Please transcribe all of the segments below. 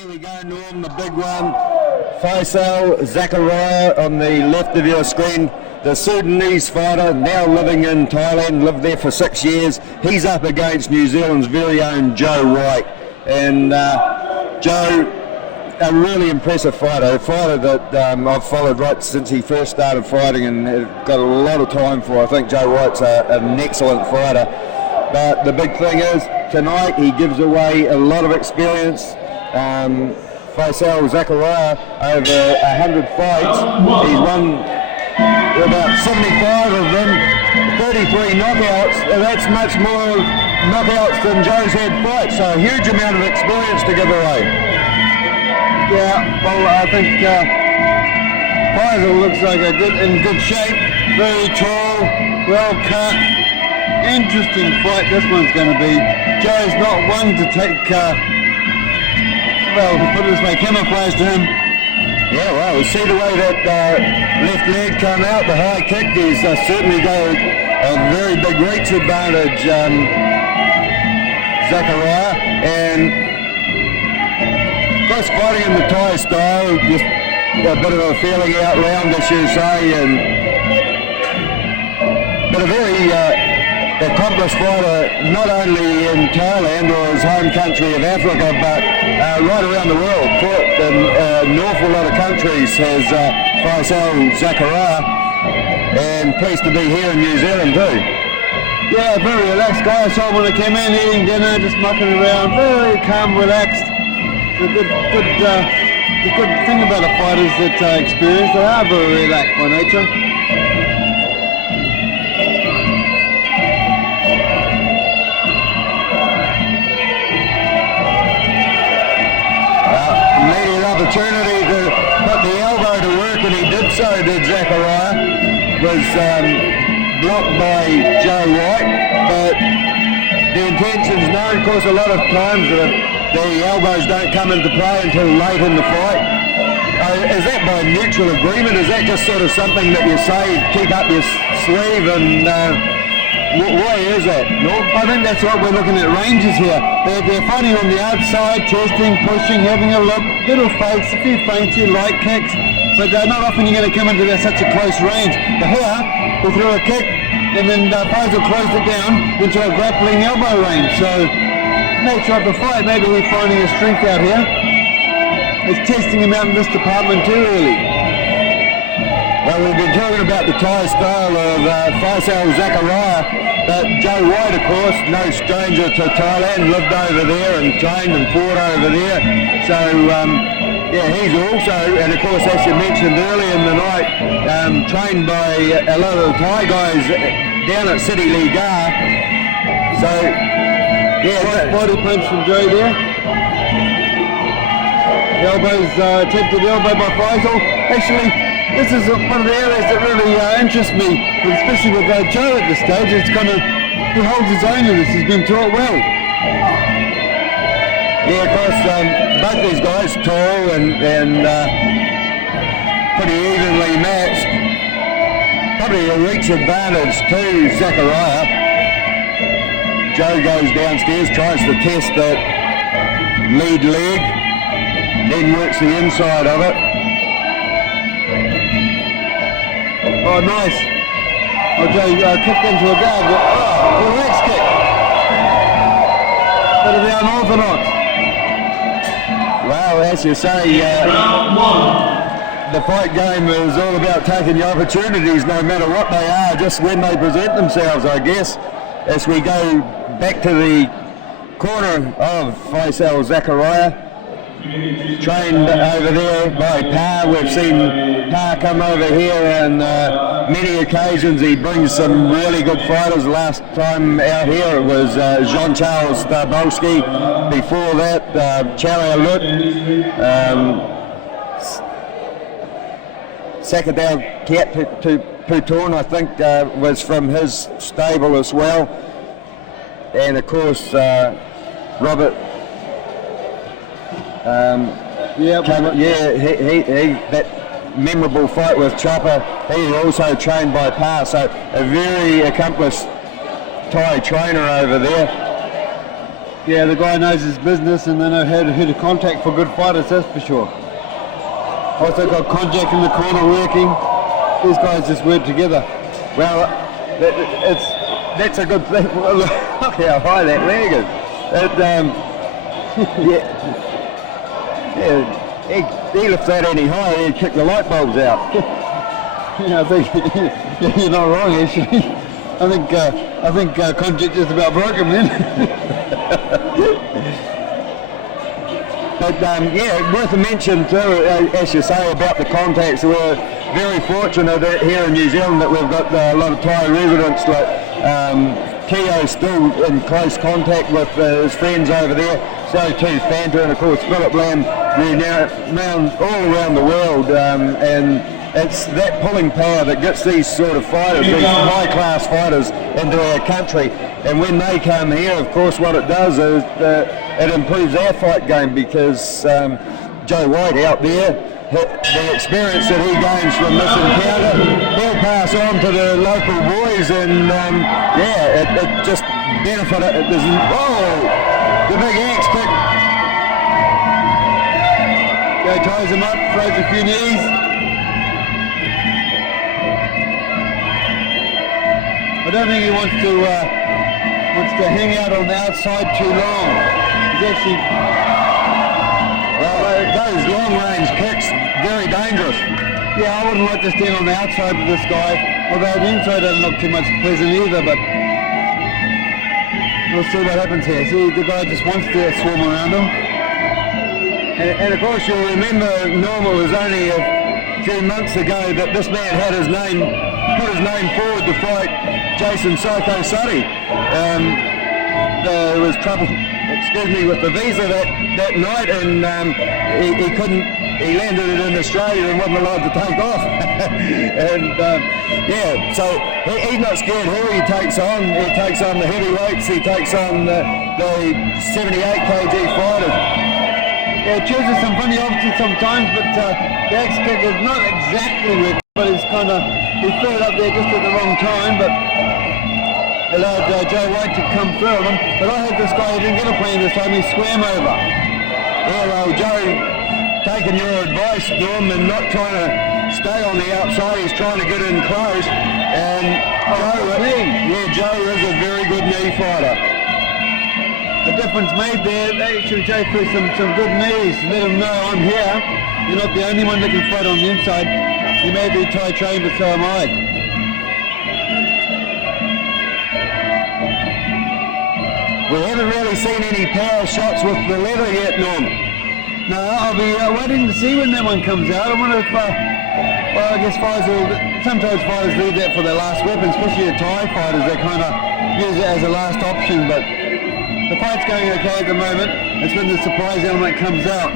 Here we go, Norm, the big one. Faisal Zakaria on the left of your screen. The Sudanese fighter, now living in Thailand, lived there for 6 years. He's up against New Zealand's very own Joe White. And Joe, a really impressive fighter, a fighter that I've followed right since he first started fighting and have got a lot of time for. I think Joe White's an excellent fighter. But the big thing is, tonight he gives away a lot of experience. Faisal Zakaria, over 100 fights, he's won about 75 of them, 33 knockouts. That's much more knockouts than Joe's had fights, so a huge amount of experience to give away. Yeah, well, I think Faisal looks like in good shape, very tall, well cut, interesting fight this one's going to be. Joe's not one to take, well, to put it this way, camouflage to him. Yeah, well, we see the way that left leg come out, the high kick, he's certainly got a very big reach advantage, Zakaria, and of course fighting in the Thai style, just a bit of a feeling out round, as you say, but a very accomplished fighter, not only in Thailand or his home country of Africa, but right around the world. Fought in an awful lot of countries has Faisal Zakaria, and pleased to be here in New Zealand too. Yeah, very relaxed guy. I saw him when I came in, eating dinner, just mucking around, very calm, relaxed. The good thing about a fighter's that experience, they are very relaxed by nature. Opportunity to put the elbow to work, and he did so, did Zakaria. Was blocked by Joe White, but the intention's known. Of course, a lot of times the elbows don't come into play until late in the fight. Is that by mutual agreement? Is that just sort of something that you say, keep up your sleeve, and why is that? No, I think that's what we're looking at, ranges here. They're fighting on the outside, testing, pushing, having a look, little fakes, a few feinty, light kicks, but not often you're going to come into such a close range. But here, we'll throw a kick, and then Faisal closed it down into a grappling elbow range. So, nature of the fight, maybe we're finding a strength out here. It's testing him out in this department too early. Well, we've been talking about the Thai style of Faisal Zakaria, but Joe White, of course, no stranger to Thailand, lived over there and trained and fought over there. So, yeah, he's also, and of course, as you mentioned earlier in the night, trained by a lot of the Thai guys down at City Liga. So, yeah. Body punch from Joe there. Elbows, attempted elbow by Faisal. Actually, this is one of the areas that really interests me, especially with Joe at this stage. It's kind of, he holds his own in this, he's been taught well. Yeah, of course, both these guys tall and pretty evenly matched. Probably a reach advantage to Zakaria. Joe goes downstairs, tries to test that lead leg, then works the inside of it. Oh, nice. Oh, Joe kicked into a guard. Oh, relax kick. Bit of the unorthodox. Well, as you say, the fight game is all about taking the opportunities, no matter what they are, just when they present themselves, I guess. As we go back to the corner of Faisal Zakaria, trained over there by Pa. We've seen Pa come over here on many occasions. He brings some really good fighters. Last time out here it was Jean-Charles Starbolski. Before that, Charia Lut. Sakadal Kiat Putorn, I think, was from his stable as well. And of course, Robert. He that memorable fight with Chopper, he also trained by Pa, so a very accomplished Thai trainer over there. Yeah, the guy knows his business and they know who to contact for good fighters, that's for sure. Also got Konjac in the corner working. These guys just work together. Well, that's a good thing. Look how high that leg is. He lifts that any higher, he'd kick the light bulbs out. Yeah, I think you're not wrong actually. I think Konjac just about broke him then. But yeah, worth a mention too, as you say, about the contacts. We're very fortunate here in New Zealand that we've got a lot of Thai residents, like Keo's still in close contact with his friends over there, so too Fanta, and of course Philip Lamb, renowned all around the world, and it's that pulling power that gets these sort of fighters, these high-class fighters, into our country. And when they come here, of course, what it does is it improves our fight game, because Joe White out there, the experience that he gains from this encounter, he'll pass on to the local boys, and yeah, it just benefited. The big axe kick. Joe ties him up, throws a few knees. I don't think he wants to hang out on the outside too long. He's actually, well, those long-range kicks, very dangerous. Yeah, I wouldn't like to stand on the outside with this guy, although the inside doesn't look too much pleasant either, but we'll see what happens here. See, the guy just wants to swarm around him. And of course you'll remember, Norm, it was only a few months ago that this man had put his name forward to fight Jason Psycho Suddy. There was trouble, with the visa that night, and he landed it in Australia and wasn't allowed to take off. And yeah, so he's not scared who he takes on. He takes on the heavyweights, he takes on the 78 kg fighters. Yeah, he chooses some funny options sometimes, but the axe kick is not exactly with, but he threw it up there just at the wrong time, but allowed Joe White to come through on him. But I heard this guy, he didn't get a plane this time, he swam over. Yeah, well, Joe, taking your advice, Norm, and not trying to stay on the outside, he's trying to get in close. And Joe is a very good knee fighter. The difference made there, they should Joe threw some good knees, let him know I'm here. You're not the only one that can fight on the inside. You may be Thai trained, but so am I. We haven't really seen any power shots with the leather yet, Norm. No, I'll be waiting to see when that one comes out. I wonder if, well, I guess sometimes fighters leave that for their last weapon, especially the Thai fighters. They kind of use it as a last option, but the fight's going okay at the moment. It's when the surprise element comes out.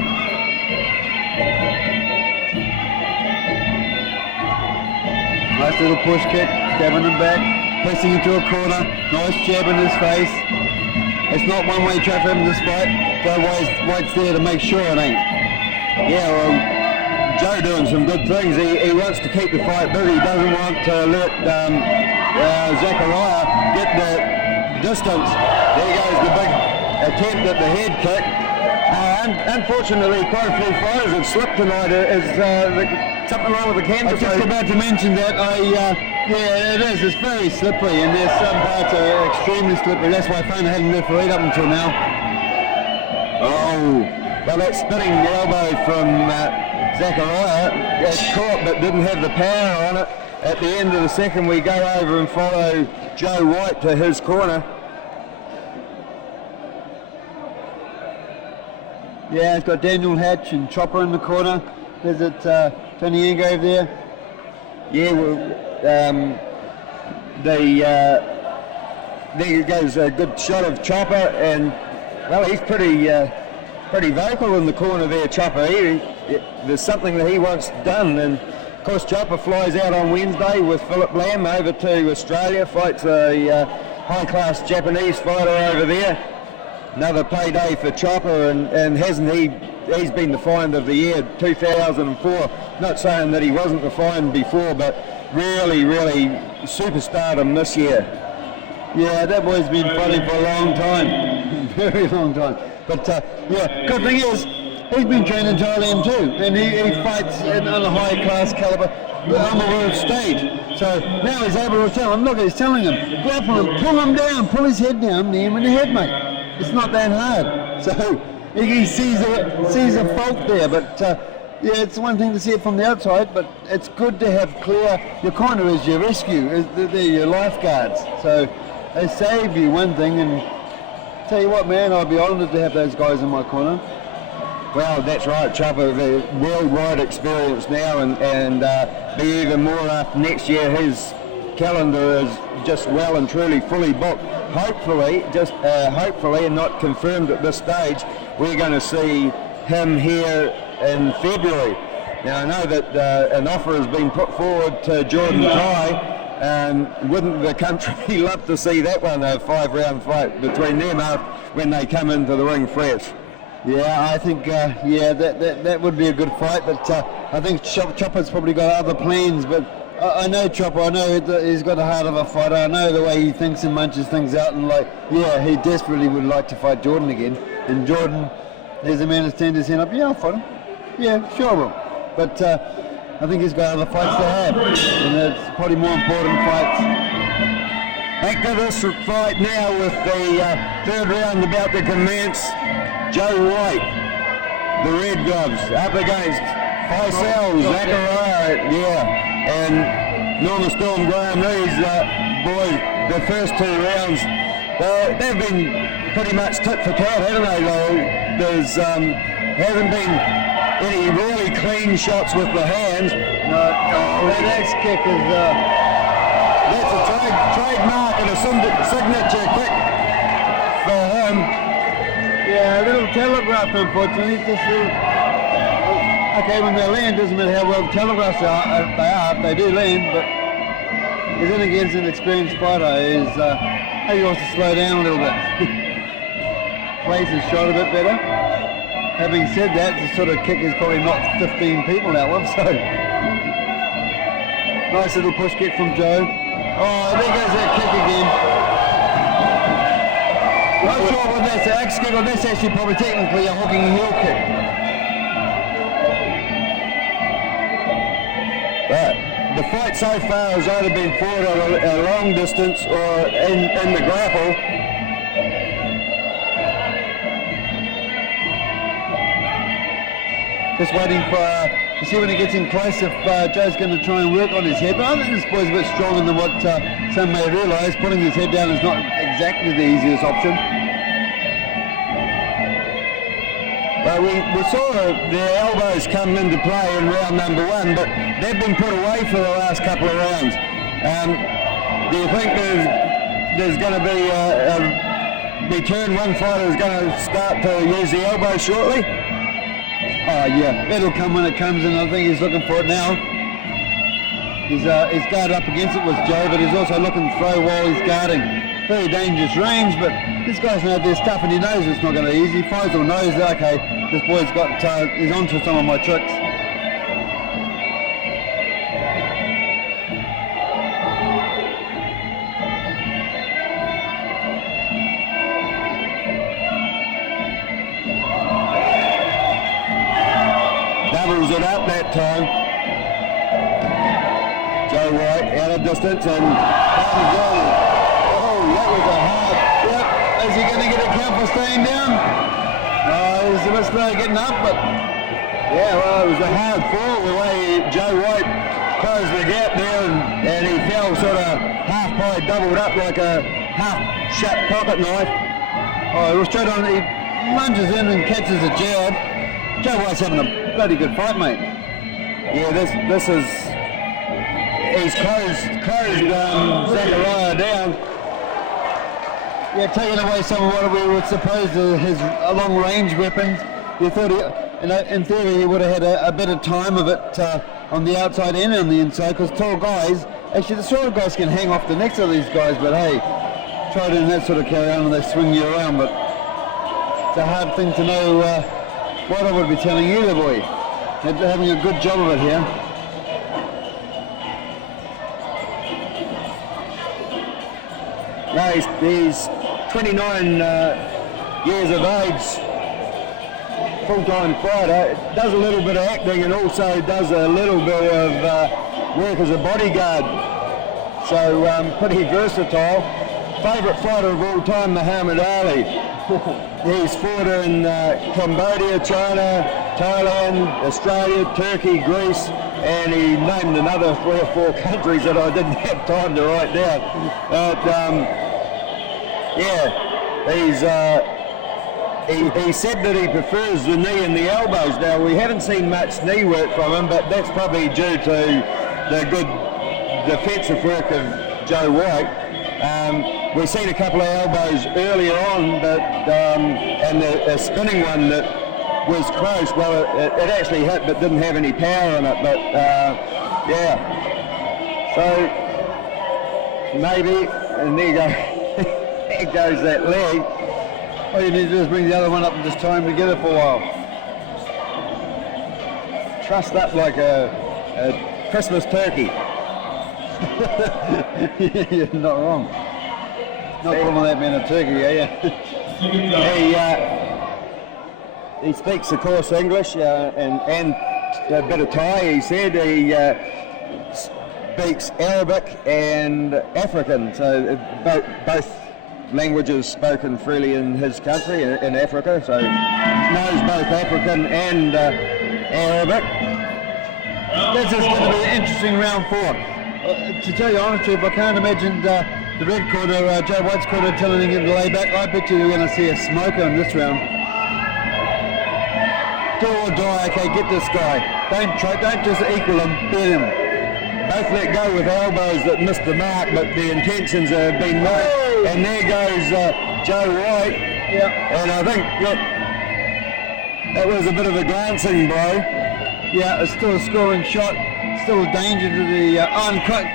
Nice little push kick, stabbing him back, pressing into a corner, nice jab in his face. It's not one-way traffic in this fight, but White's there to make sure it ain't. Yeah, well, Joe doing some good things. He wants to keep the fight busy. He doesn't want to let Zakaria get the distance. There goes the big attempt at the head kick. Unfortunately, quite a few fighters have slipped tonight. Is something wrong with the canvas? I was just about to mention that. Yeah, it is. It's very slippery, and there's some parts are extremely slippery. That's why Fana hadn't refereed up until now. Oh, well, that spinning elbow from Zakaria caught but didn't have the power on it. At the end of the second, we go over and follow Joe White to his corner. Yeah, it's got Daniel Hatch and Chopper in the corner. There's Tony Engove there. Yeah, well, there goes a good shot of Chopper, and well, he's pretty vocal in the corner there, Chopper. There's something that he wants done, and of course Chopper flies out on Wednesday with Philip Lamb over to Australia, fights a high-class Japanese fighter over there. Another payday for Chopper, and hasn't he's been the find of the year 2004. Not saying that he wasn't the find before, but really superstardom this year. Yeah, that boy's been fighting for a long time. Very long time. But yeah, good thing is, he's been trained in Thailand too, and he fights on a high class caliber on the world stage. So now he's able to tell him, look, he's telling him, grapple him, pull him down, pull his head down, knee him in the head, mate. It's not that hard. So he sees a fault there, but yeah, it's one thing to see it from the outside, but it's good to have clear, your corner is your rescue, they're your lifeguards. So they save you one thing, and tell you what, man, I'd be honoured to have those guys in my corner. Well, that's right, Chopper, the worldwide experience now, and be even more after next year. His calendar is just well and truly fully booked. Hopefully, hopefully, and not confirmed at this stage, we're going to see him here in February. Now, I know that an offer has been put forward to Jordan Kai. Wouldn't the country love to see that one, a 5-round fight between them when they come into the ring fresh? Yeah, I think that would be a good fight, but I think Chopper's probably got other plans. But I know Chopper. I know he's got the heart of a fighter. I know the way he thinks and munches things out, and he desperately would like to fight Jordan again. And Jordan, there's a man who's turned his hand up. Yeah, I'll fight him. Yeah, sure I will. But I think he's got other fights to have, and it's probably more important fights. Back to this fight now with the third round about to commence. Joe White, the Red Gloves, up against Faisal Zakaria, and Norman Storm Graham. These boys, the first 2 rounds, they've been pretty much tit for tat, haven't they? There's hasn't been any really clean shots with the hands. No, that next kick is that's a trademark and a signature kick for him. Yeah, a little telegraph, unfortunately. Okay, when they land, doesn't matter how well telegraphed they are, they do land, but he's in against an experienced fighter. He wants to slow down a little bit. Plays his shot a bit better. Having said that, the sort of kick is probably knocked 15 people that one, so. Nice little push kick from Joe. Oh, there goes that kick again. Not sure whether that's an axe kick or that's actually probably technically a hooking heel kick. But the fight so far has either been fought at a long distance or in the grapple. Just waiting to see when he gets in close if Joe's going to try and work on his head. But I think this boy's a bit stronger than what some may realise. Putting his head down is not exactly the easiest option. Well, we saw their elbows come into play in round number 1, but they've been put away for the last couple of rounds. Do you think there's going to be a return? One fighter is going to start to use the elbow shortly? Oh yeah, it'll come when it comes, and I think he's looking for it now. He's guarded up against it with Joe, but he's also looking to throw while he's guarding. Very dangerous range, but this guy's know their stuff, and he knows it's not going to be easy. Faisal knows that, okay, this boy's he's onto some of my tricks. Doubles it up that time. Joe White out of distance and oh, that was a hard. Yep. Is he going to get a count for staying down? No, he was a bit slow getting up, but yeah, well, it was a hard fall the way Joe White closed the gap there, and he fell sort of half pie, doubled up like a half shut pocket knife. Oh, he was straight on. He lunges in and catches a jab. Joe White's having a bloody good fight, mate. Yeah, this is. He's closed Zakaria down. Yeah, taking away some of what we would suppose are his long-range weapons. You thought in theory he would have had a better time of it on the outside and on the inside, because tall guys, actually the shorter guys can hang off the necks of these guys, but hey, try doing that sort of carry on and they swing you around, but it's a hard thing to know what I would be telling you, boy. They're having a good job of it here. No, he's 29 years of age, full-time fighter, does a little bit of acting and also does a little bit of work as a bodyguard. So pretty versatile. Favourite fighter of all time, Muhammad Ali. He's fought in Cambodia, China, Thailand, Australia, Turkey, Greece, and he named another 3 or 4 countries that I didn't have time to write down. But yeah, he said that he prefers the knee and the elbows. Now, we haven't seen much knee work from him, but that's probably due to the good defensive work of Joe White. We've seen a couple of elbows earlier on, but and a spinning one that was close. Well, it actually hit, but didn't have any power in it. But yeah, so maybe, and there you go. There goes that leg. All you need to do is bring the other one up and just tie them together for a while. Trussed up like a Christmas turkey. You're not wrong. Not calling that man a turkey, are you? He speaks, of course, English and a bit of Thai. He said he speaks Arabic and African, so both languages spoken freely in his country, in Africa. So knows both African and Arabic. This is going to be an interesting round 4. To tell you honestly, if I can't imagine the red corner, Joe White's corner, telling him to lay back, I bet you're going to see a smoker in this round. Do or die, okay, get this guy. Don't just equal him, beat him. Both let go with elbows that missed the mark, but the intentions have been made. And there goes Joe White. Yeah. And I think, look, that was a bit of a glancing blow. Yeah, it's still a scoring shot. Still a danger to the uncut.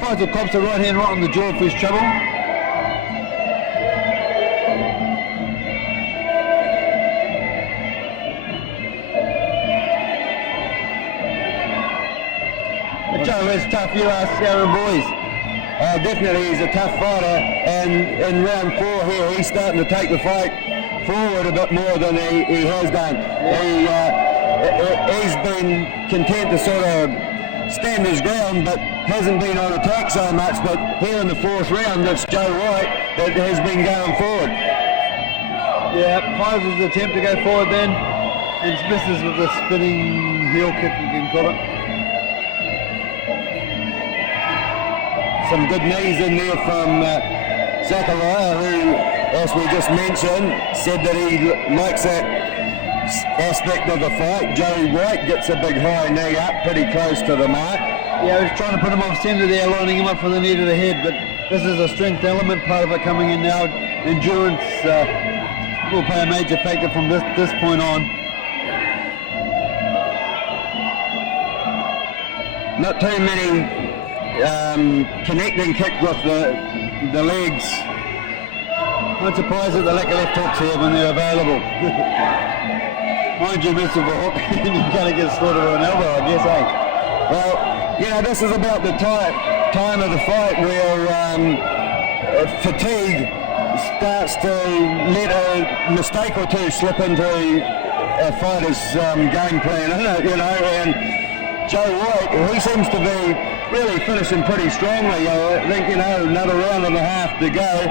Faisal cops the right hand right on the jaw for his trouble. But Joe is tough, you ask our boys. Definitely he's a tough fighter, and in round 4 here he's starting to take the fight forward a bit more than he has done. He's been content to sort of stand his ground, but hasn't been on attack so much. But here in the 4th round, it's Joe White that has been going forward. Yeah, Faisal's attempt to go forward then, and misses with the spinning heel kick, you can call it. Some good knees in there from Zakaria, who, as we just mentioned, said that he likes that aspect of the fight. Joe White gets a big high knee up, pretty close to the mark. Yeah, he was trying to put him off centre there, lining him up for the knee to the head, but this is a strength element, part of it coming in now. Endurance will play a major factor from this point on. Not too many connecting kick with the legs. I'm surprised at the lack of left hooks here when they're available. Mind you, miss with a hook, you're going to get slaughtered with an elbow, I guess, eh? Well, you know, this is about the time of the fight where fatigue starts to let a mistake or two slip into a fighter's game plan, isn't it? You know, and Joe White, he seems to be really finishing pretty strongly. I think, you know, another round and a half to go.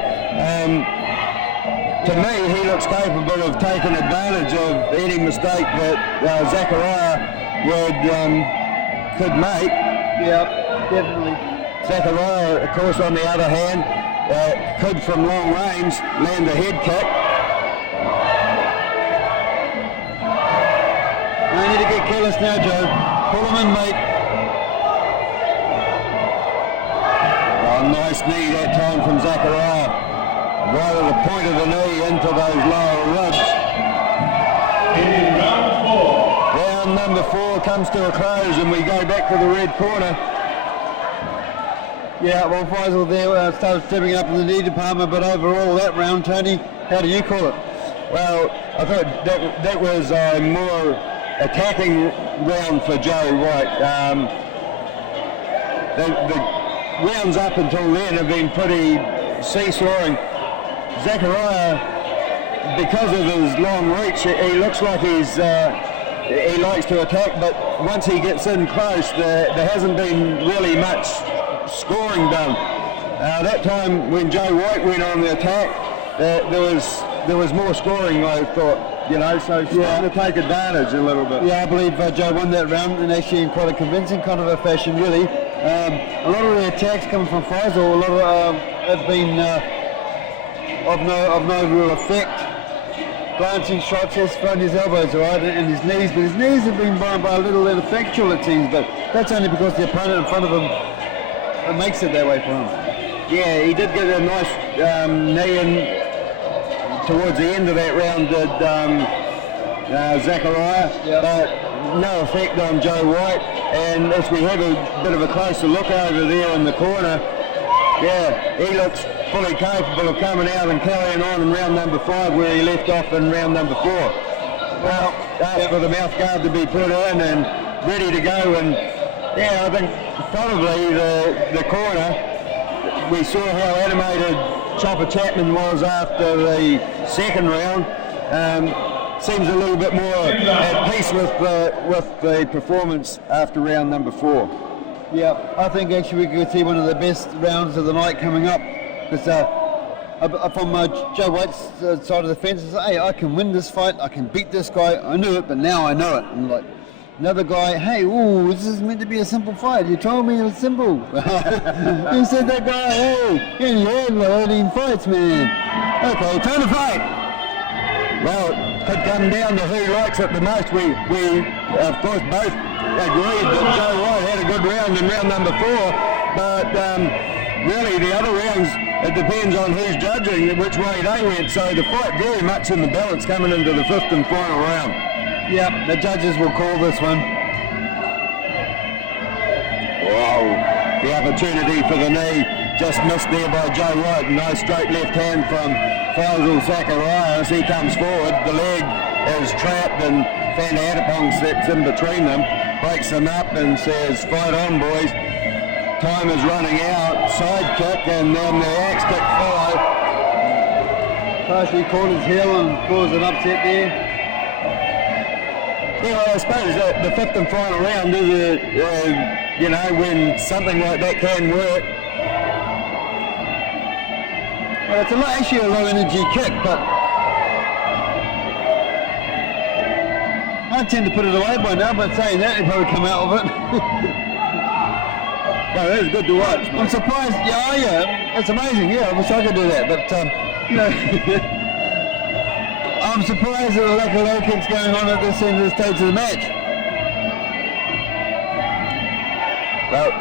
To me, he looks capable of taking advantage of any mistake that Zakaria could make. Yeah, definitely. Zakaria, of course, on the other hand, could from long range land a head kick. No need to get careless now, Joe. Pull him in, mate. Oh, nice knee that time from Zakaria. Right at the point of the knee into those lower ribs. Round number 4 comes to a close and we go back to the red corner. Yeah, well, Faisal there started stepping up in the knee department, but overall that round, Tony, how do you call it? Well, I thought that was a more attacking round for Joe White. The rounds up until then have been pretty seesawing. Zakaria because of his long reach, he looks like he likes to attack, but once he gets in close, there hasn't been really much scoring done. That time when Joe White went on the attack, there was more scoring, I thought, you know, so starting to take advantage a little bit. Yeah, I believe Joe won that round, and actually in quite a convincing kind of a fashion, really. A lot of the attacks coming from Faisal, a lot of have been of no real effect. Glancing shots, has thrown his elbows right and his knees, but his knees have been by a little ineffectual it seems, but that's only because the opponent in front of him makes it that way for him. Yeah, he did get a nice knee in towards the end of that round, did Zakaria, but no effect on Joe White. And as we have a bit of a closer look over there in the corner, yeah, he looks fully capable of coming out and carrying on in round number 5 where he left off in round number 4. Well, asked for the mouth guard to be put in and ready to go, and yeah, I think probably the corner, we saw how animated Chopper Chapman was after the second round. Seems a little bit more at peace with the performance after round number 4. Yeah, I think actually we could see one of the best rounds of the night coming up. Because from Joe White's side of the fence, hey, I can win this fight, I can beat this guy, I knew it, but now I know it. And like another guy, hey, ooh, this is meant to be a simple fight. You told me it was simple. You said that guy, hey, you had like 18 fights, man. Okay, time to fight. Well, it could come down to who likes it the most. We of course both agreed that Joe White had a good round in round number 4, but really the other rounds, it depends on who's judging which way they went. So the fight very much in the balance coming into the 5th and final round. Yeah, the judges will call this one. Wow, the opportunity for the knee just missed there by Joe White. Nice straight left hand from Faisal Zakaria as he comes forward. The leg is trapped and Fanda Adipong steps in between them, breaks them up and says, fight on boys, time is running out. Side kick and then the axe kick follow. Partially caught his heel and caused an upset there. Yeah, well, I suppose the 5th and final round is, you know, when something like that can work. Well, it's actually a low energy kick, but I tend to put it away by now, but saying that, he'll probably come out of it. Well, it is good to watch, mate. I'm surprised, yeah, it's amazing, yeah, I wish I could do that, but, you know, I'm surprised at the lack of low kicks going on at this end of the stage of the match. Well,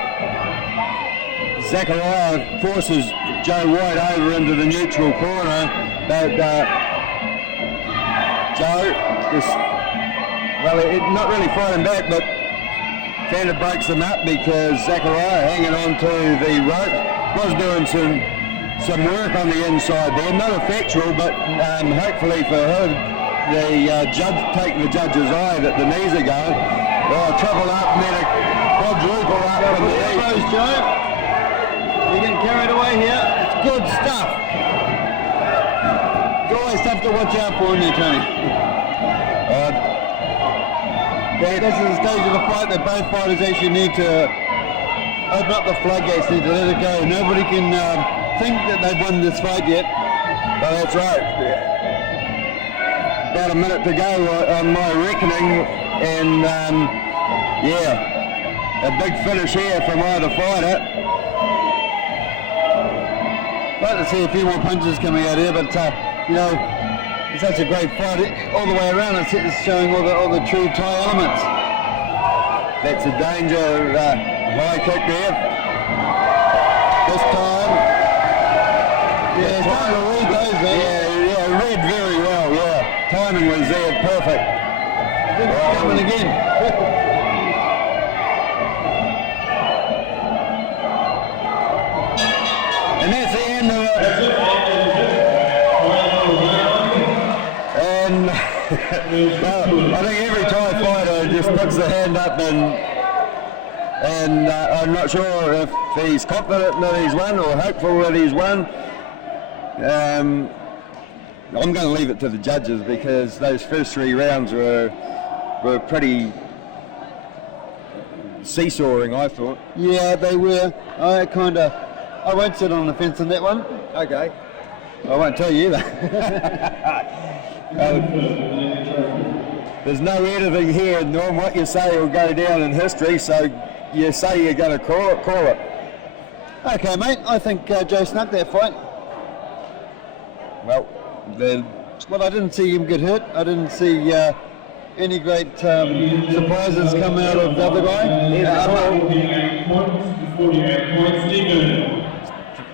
Zakaria forces Joe White over into the neutral corner, but Joe is, well, not really fighting back, but Fanda breaks him up because Zakaria, hanging on to the rope, was doing some work on the inside there, not effectual, but hopefully for her, the judge take the judge's eye that the knees are going. Oh, triple up and then a quadruple up from the elbows, Joe. You're getting carried away here. It's good stuff. It's always stuff to watch out for in there, Tony. This is the stage of the fight that both fighters actually need to open up the floodgates, need to let it go. Nobody can think that they've won this fight yet. Well, that's right. About a minute to go on my reckoning, and yeah, a big finish here from either fighter. I'd like to see a few more punches coming out here, but you know, it's such a great fight all the way around. It's showing all the true Thai elements. That's a danger high kick there. This time. Yeah, it's time to read those, man. Yeah, read very well, yeah. Timing was there, perfect. I think it's coming again. And that's the end of it. And well, I think every Thai fighter just puts their hand up and I'm not sure if he's confident that he's won or hopeful that he's won. I'm going to leave it to the judges because those first 3 rounds were pretty seesawing, I thought. Yeah, they were. I won't sit on the fence on that one. Okay. I won't tell you that. There's no editing here, Norm. What you say will go down in history, so you say you're going to call it. Okay, mate, I think Joe snuck that fight. Well, then... Well, I didn't see him get hurt. I didn't see any great surprises come out of the other guy. 48 points, Stephen.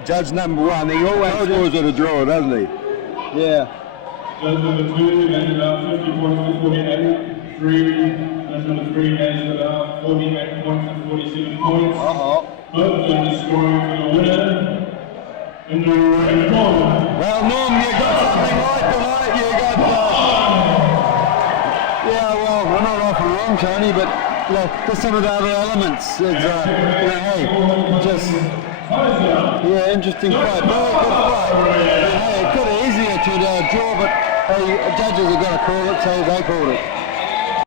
Judge number 1, he always scores at a draw, doesn't he? Yeah. Judge number 2 has about 50 points to 48. Judge number 3 has about 48 points to 47 points. Both judges scoring for the winner. In the red corner. Well, Norm, you got something right tonight. You got... Yeah, well, we're not off and wrong, Tony, but there's some of the other elements. It's, hey, just... Yeah, interesting fight. Very good fight. Hey, it could have easier to draw, but hey, judges have got to call it, so they called it.